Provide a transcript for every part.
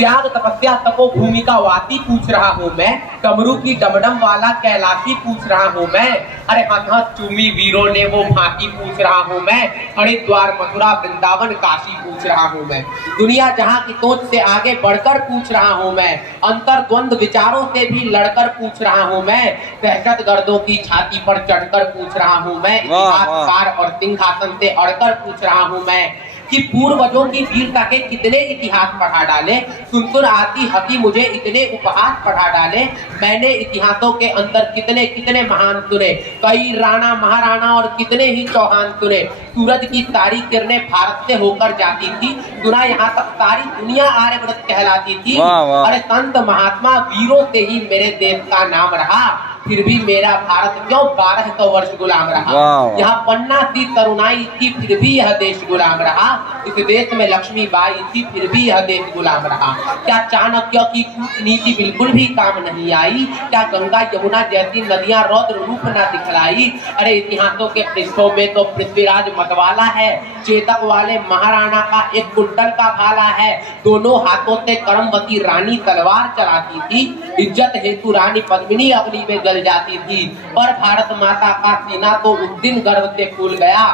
त्याग तपस्या तपो भूमिका वाती पूछ रहा हूँ मैं, डमरू की डमडम वाला कैलाशी पूछ रहा हूँ मैं, अरे हाथ चूमी वीरों ने वो फांकी पूछ रहा हूँ मैं, हरिद्वार मथुरा वृंदावन काशी पूछ रहा हूँ मैं, दुनिया जहाँ की सोच से आगे बढ़कर पूछ रहा हूँ मैं, अंतर द्वंद विचारों से भी लड़कर पूछ रहा हूँ मैं, दहशत गर्दों की छाती पर चढ़कर पूछ रहा हूँ मैं, इतिहासकार और सिंहासन से अड़कर पूछ रहा हूँ मैं कि पूर्वजों की वीरता के कितने इतिहास पढ़ा डाले, सुन आती हकी मुझे इतने उपहास पढ़ा डाले, मैंने इतिहासों के अंदर कितने कितने महान सुने, कई राणा महाराणा और कितने ही चौहान सुने, सूरज की सारी किरणें भारत से होकर जाती थी, सुना यहाँ तक सारी दुनिया आर्यव्रत कहलाती थी। अरे संत महात्मा वीरों से ही मेरे देश का नाम रहा, फिर भी मेरा भारत क्यों 1200 वर्ष गुलाम रहा। यहाँ पन्ना थी तरुणाई थी फिर भी यह देश गुलाम रहा, इस देश में लक्ष्मीबाई थी फिर भी यह देश गुलाम रहा। क्या चाणक्य की कूटनीति बिल्कुल भी काम नहीं आई, क्या गंगा यमुना जैसी नदियां रौद्र रूप न दिखलाई। अरे इतिहासों के पृष्ठों में तो पृथ्वीराज मतवाला है, चेतक वाले महाराणा का एक कुंटल का भाला है, दोनों हाथों से करमवती रानी तलवार चलाती थी, इज्जत हेतु रानी पद्मिनी अग्नि में जल जाती थी, पर भारत माता का सीना तो उस दिन गर्व से फूल गया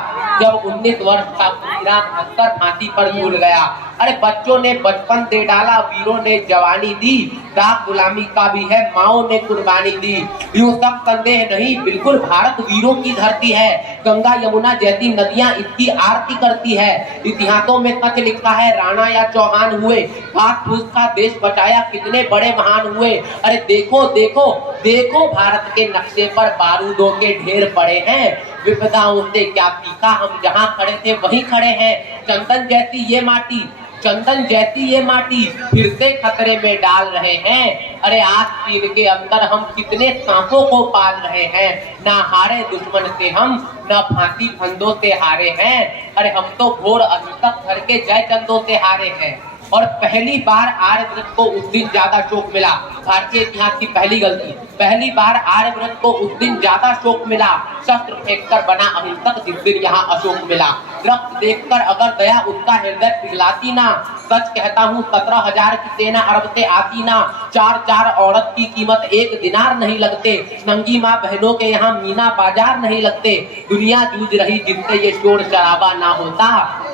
जब 19 वर्ष का खुदीराम अख्तर फांसी पर झूल गया। अरे बच्चों ने बचपन दे डाला, वीरों ने जवानी दी, दाग गुलामी का भी है माओ ने कुर्बानी दी। यूं सब संदेह नहीं, बिल्कुल भारत वीरों की धरती है, गंगा यमुना जैसी नदियां इसकी आरती करती है। इतिहासों में सच लिखा है राणा या चौहान हुए, घास फूस का देश बचाया कितने बड़े महान हुए। अरे देखो देखो देखो भारत के नक्शे पर बारूदों के ढेर पड़े हैं, विपदाओं से क्या सीखा, हम जहाँ खड़े थे वहीं खड़े हैं। चंदन जैसी ये माटी, चंदन जैसी ये माटी फिर से खतरे में डाल रहे हैं। अरे आस्तीन के अंदर हम कितने सांपों को पाल रहे हैं, ना हारे दुश्मन से हम, ना फांसी फंदों से हारे हैं। अरे हम तो घोर अहिंसक घर के जय चंदों से हारे हैं। और पहली बार आर्यव्रत को उस दिन ज्यादा शोक मिला, भारतीय इतिहास की पहली गलती, पहली बार आर्यव्रत को उस दिन ज्यादा शोक मिला, शस्त्र फेंककर बना अहिंसक जिस दिन यहाँ अशोक मिला। रक्त देखकर अगर दया उसका हृदय पिघलाती ना, सच कहता हूँ 17,000 की सेना अरब से आती ना, 4 औरत की कीमत 1 दिनार नहीं लगते, नंगी माँ बहनों के यहाँ मीना बाजार नहीं लगते। दुनिया जूझ रही जिससे ये शोर शराबा ना होता,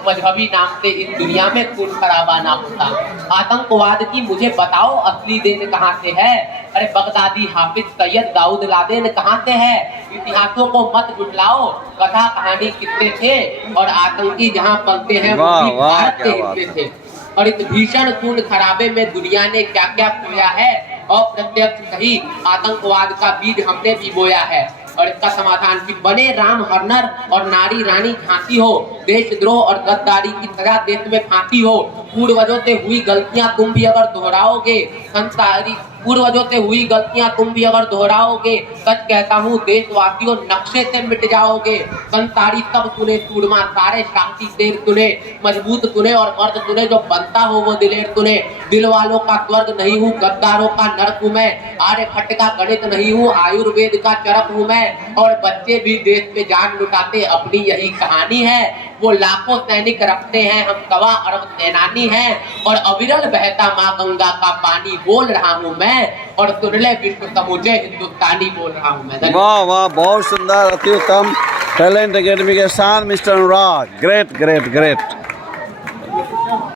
मजहबी नाम से इस दुनिया में खून खराबा ना होता। आतंकवाद की मुझे बताओ असली देन कहाँ से है, अरे बगदादी हाफिज सैयद दाऊद लादेन कहाँ से है। इतिहासों को मत जुटलाओ, कथा कहानी कितने थे और आतंकी जहाँ पलते हैं वो भी भारत के हिस्से थे। और इस भीषण खून खराबे में दुनिया ने क्या क्या खोया है, अप्रत्यक्ष सही आतंकवाद का बीज हमने भी बोया है। और इसका समाधान कि बने राम हरनर और नारी रानी झांसी हो, देशद्रोह और गद्दारी की सजा देश में फांसी हो, पूर्वजों से हुई गलतियां तुम भी अगर दोहराओगे, संसारी पूर्वजों से हुई गलतियां तुम भी अगर दोहराओगे, सच कहता हूँ देशवासियों नक्शे से मिट जाओगे। संसारी सब सुने सूरमा, सारे शांति शेर सुने, मजबूत सुने और मर्द सुने, जो बनता हो वो दिलेर सुने। दिल वालों का स्वर्ग नहीं हूँ, गद्दारों का नरक हूँ मैं, आर्यभट्ट का गणित नहीं हूँ, आयुर्वेद का चरक हूँ मैं। और बच्चे भी देश में जान लुटाते अपनी यही कहानी है, वो लाखों सैनिक रखते हैं, हम 1.25 अरब सेनानी हैं। और अविरल बहता माँ गंगा का पानी बोल रहा हूँ मैं, और सुन ले विश्व समूचे हिंदुस्तानी बोल रहा हूँ मैं। वाह वाह, बहुत सुंदर, अति उत्तम। टैलेंट एकेडमी के साथ मिस्टर अनुराग, ग्रेट ग्रेट ग्रेट।